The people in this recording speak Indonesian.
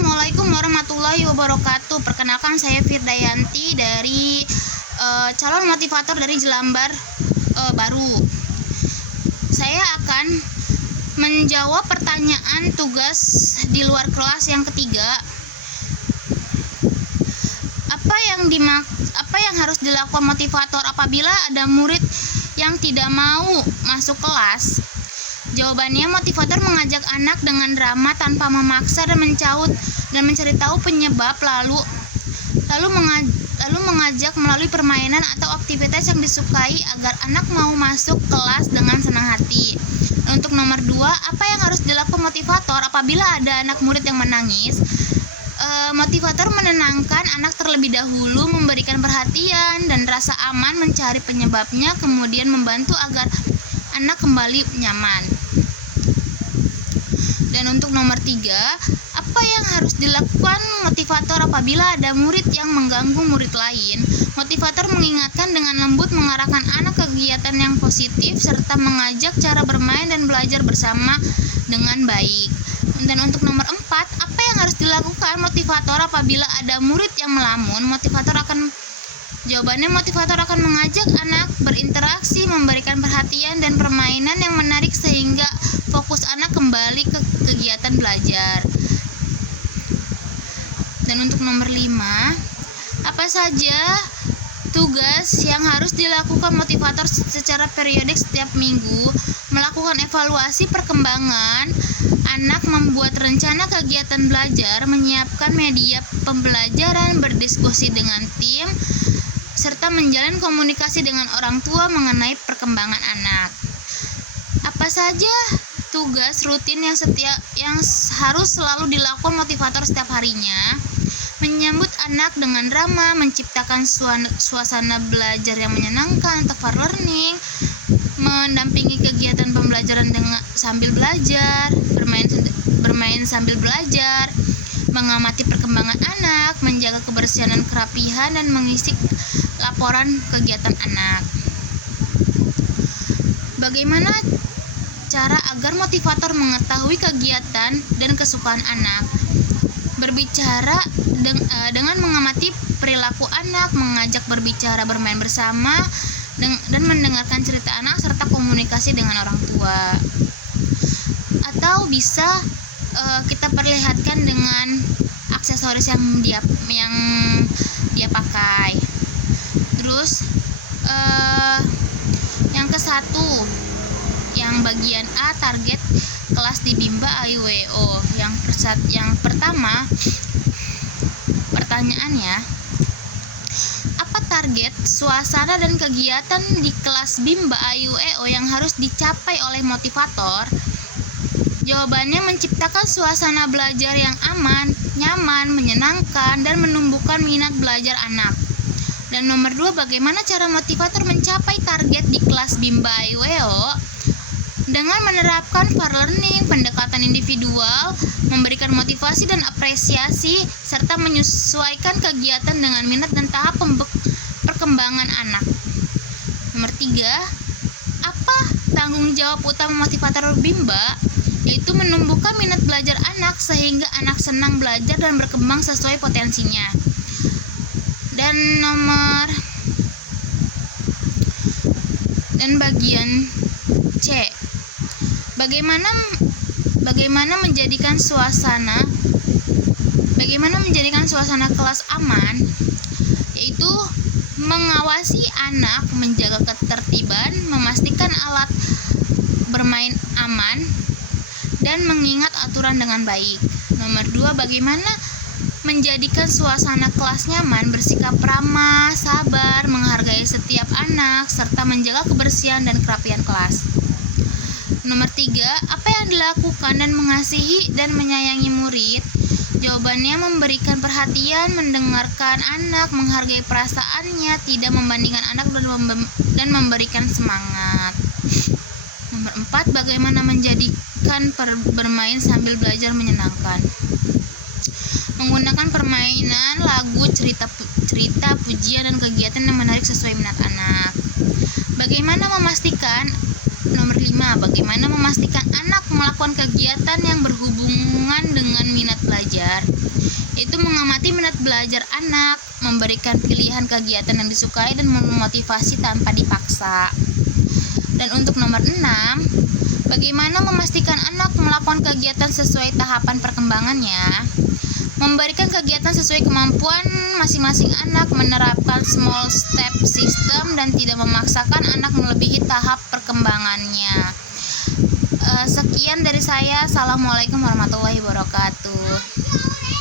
Assalamualaikum warahmatullahi wabarakatuh. Perkenalkan, saya Firdayanti dari calon motivator dari Jelambar Baru. Saya akan menjawab pertanyaan tugas di luar kelas yang ketiga. Apa yang harus dilakukan motivator apabila ada murid yang tidak mau masuk kelas? Jawabannya, motivator mengajak anak dengan ramah tanpa memaksa dan mencari tahu penyebab, lalu mengajak melalui permainan atau aktivitas yang disukai agar anak mau masuk kelas dengan senang hati. Untuk nomor 2, apa yang harus dilakukan motivator apabila ada anak murid yang menangis? Motivator menenangkan anak terlebih dahulu, memberikan perhatian dan rasa aman, mencari penyebabnya, kemudian membantu agar anak kembali nyaman. Dan untuk nomor 3, apa yang harus dilakukan motivator apabila ada murid yang mengganggu murid lain? Motivator mengingatkan dengan lembut, mengarahkan anak ke kegiatan yang positif, serta mengajak cara bermain dan belajar bersama dengan baik. Dan untuk nomor 4, apa yang harus dilakukan motivator apabila ada murid yang melamun? Jawabannya, motivator akan mengajak anak berinteraksi, memberikan perhatian dan permainan yang menarik sehingga fokus anak kembali ke kegiatan belajar. Dan untuk nomor 5, apa saja tugas yang harus dilakukan motivator secara periodik setiap minggu? Melakukan evaluasi perkembangan anak, membuat rencana kegiatan belajar, menyiapkan media pembelajaran, berdiskusi dengan tim, serta menjalin komunikasi dengan orang tua mengenai perkembangan anak. Apa saja tugas rutin yang harus selalu dilakukan motivator setiap harinya? Menyambut anak dengan ramah, menciptakan suasana belajar yang menyenangkan atau fun learning, mendampingi kegiatan pembelajaran sambil belajar, bermain sambil belajar, mengamati perkembangan anak, menjaga kebersihan dan kerapihan, dan mengisi laporan kegiatan anak. Bagaimana cara agar motivator mengetahui kegiatan dan kesukaan anak? Berbicara dengan mengamati perilaku anak, mengajak berbicara, bermain bersama, dan mendengarkan cerita anak, serta komunikasi dengan orang tua. Atau bisa kita perlihatkan dengan aksesoris yang dia pakai. Terus yang ke-1, yang bagian A, target kelas di Bimba AIWO. Yang pertama, pertanyaannya, apa target, suasana, dan kegiatan di kelas Bimba AIWO yang harus dicapai oleh motivator? Jawabannya, menciptakan suasana belajar yang aman, nyaman, menyenangkan, dan menumbuhkan minat belajar anak. Dan nomor 2, bagaimana cara motivator mencapai target di kelas Bimba AIWO? Dengan menerapkan fun learning, pendekatan individual, memberikan motivasi dan apresiasi, serta menyesuaikan kegiatan dengan minat dan tahap perkembangan anak. Nomor 3, apa tanggung jawab utama motivator Bimba? Yaitu menumbuhkan minat belajar anak sehingga anak senang belajar dan berkembang sesuai potensinya. Dan bagian C, bagaimana menjadikan suasana kelas aman? Yaitu mengawasi anak, menjaga ketertiban, memastikan alat bermain aman, dan mengingat aturan dengan baik. Nomor 2, bagaimana menjadikan suasana kelas nyaman, bersikap ramah, sabar, menghargai setiap anak, serta menjaga kebersihan dan kerapian kelas. Nomor 3, apa yang dilakukan dan mengasihi dan menyayangi murid? Jawabannya, memberikan perhatian, mendengarkan anak, menghargai perasaannya, tidak membandingkan anak, dan memberikan semangat. Nomor 4, bagaimana menjadikan bermain sambil belajar menyenangkan? Menggunakan permainan, lagu, cerita, pujian, dan kegiatan yang menarik sesuai minat anak. Bagaimana memastikan Nomor 5, bagaimana memastikan anak melakukan kegiatan yang berhubungan dengan minat belajar? Itu mengamati minat belajar anak, memberikan pilihan kegiatan yang disukai dan memotivasi tanpa dipaksa. Dan untuk nomor 6, bagaimana memastikan anak melakukan kegiatan sesuai tahapan perkembangannya? Memberikan kegiatan sesuai kemampuan masing-masing anak, menerapkan small step system, dan tidak memaksakan anak melebihi tahap perkembangannya. Sekian dari saya. Assalamualaikum warahmatullahi wabarakatuh.